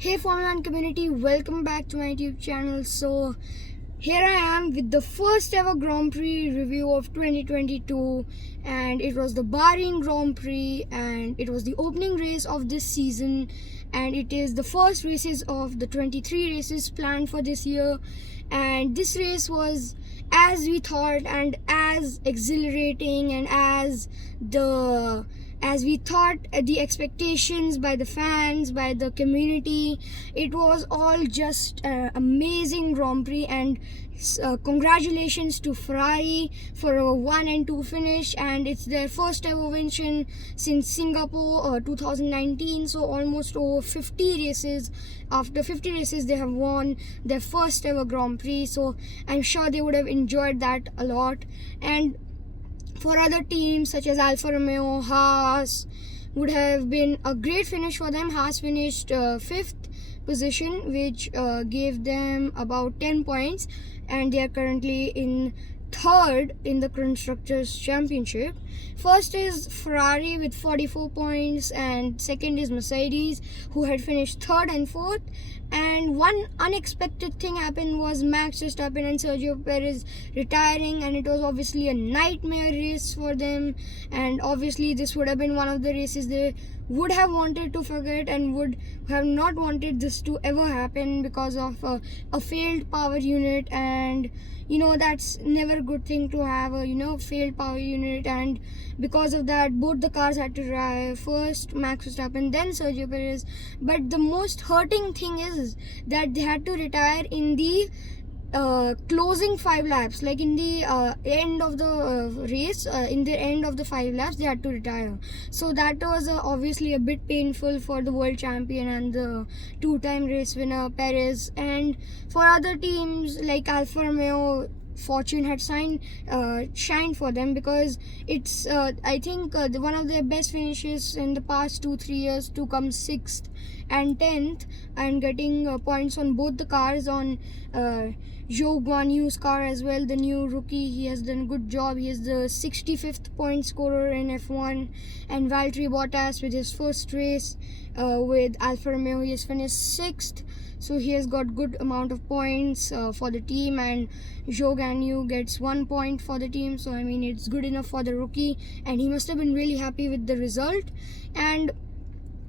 Hey Formula 1 community, welcome back to my YouTube channel. So here I am with the first ever Grand Prix review of 2022, and it was the Bahrain Grand Prix, and it was the opening race of this season, and it is the first races of the 23 races planned for this year. And this race was as we thought and as exhilarating and as we thought, the expectations by the fans, by the community. It was all just amazing Grand Prix, and congratulations to Ferrari for a 1 and 2 finish, and it's their first ever win since Singapore 2019. So almost over 50 races. After 50 races, they have won their first ever Grand Prix. So I'm sure they would have enjoyed that a lot. And for other teams such as Alfa Romeo, Haas, would have been a great finish for them. Haas finished 5th position, which gave them about 10 points, and they are currently in 3rd in the Constructors' Championship. First is Ferrari with 44 points, and 2nd is Mercedes, who had finished 3rd and 4th. And one unexpected thing happened was Max Verstappen and Sergio Perez retiring, and it was obviously a nightmare race for them. And obviously this would have been one of the races they would have wanted to forget and would have not wanted this to ever happen because of a failed power unit. And that's never a good thing to have a failed power unit. And because of that, both the cars had to drive, first Max Verstappen, then Sergio Perez. But the most hurting thing is that they had to retire in the closing 5 laps, like in the end of the race, in the end of the 5 laps they had to retire. So that was obviously a bit painful for the world champion and the 2-time race winner Perez. And for other teams like Alfa Romeo, fortune had shined for them, because it's I think one of their best finishes in the past 2-3 years to come 6th and 10th, and getting points on both the cars, on Zhou Guanyu's car as well, the new rookie. He has done a good job. He is the 65th point scorer in F1. And Valtteri Bottas, with his first race with Alfa Romeo, he has finished 6th. So he has got good amount of points for the team, and Zhou Guanyu gets 1 point for the team. So I mean, it's good enough for the rookie, and he must have been really happy with the result. And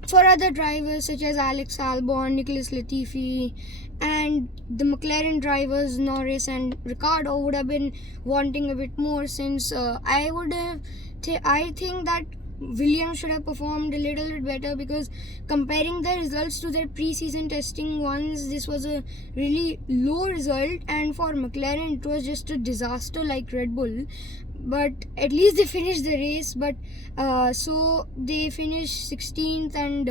for other drivers such as Alex Albon, Nicholas Latifi, and the McLaren drivers Norris and Ricciardo would have been wanting a bit more, since I think that Williams should have performed a little bit better, because comparing the results to their pre-season testing ones, this was a really low result, and for McLaren it was just a disaster like Red Bull. But at least they finished the race. But so they finished 16th and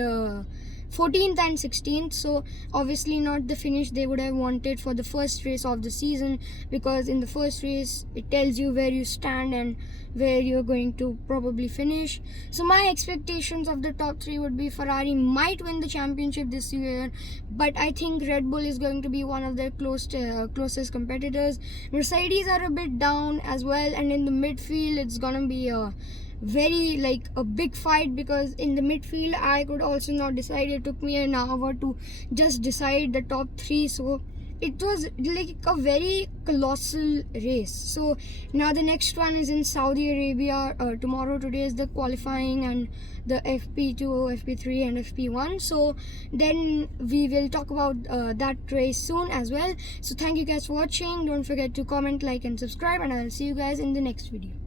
14th and 16th. So obviously not the finish they would have wanted for the first race of the season, because in the first race it tells you where you stand and where you're going to probably finish. So my expectations of the top 3 would be Ferrari might win the championship this year, but I think Red Bull is going to be one of their closest competitors. Mercedes are a bit down as well, and in the midfield it's gonna be a very a big fight, because in the midfield I could also not decide. It took me an hour to just decide the top 3. So it was like a very colossal race. So now the next one is in Saudi Arabia tomorrow. Today is the qualifying and the FP2, FP3 and FP1. So then we will talk about that race soon as well. So thank you guys for watching. Don't forget to comment, like and subscribe, and I'll see you guys in the next video.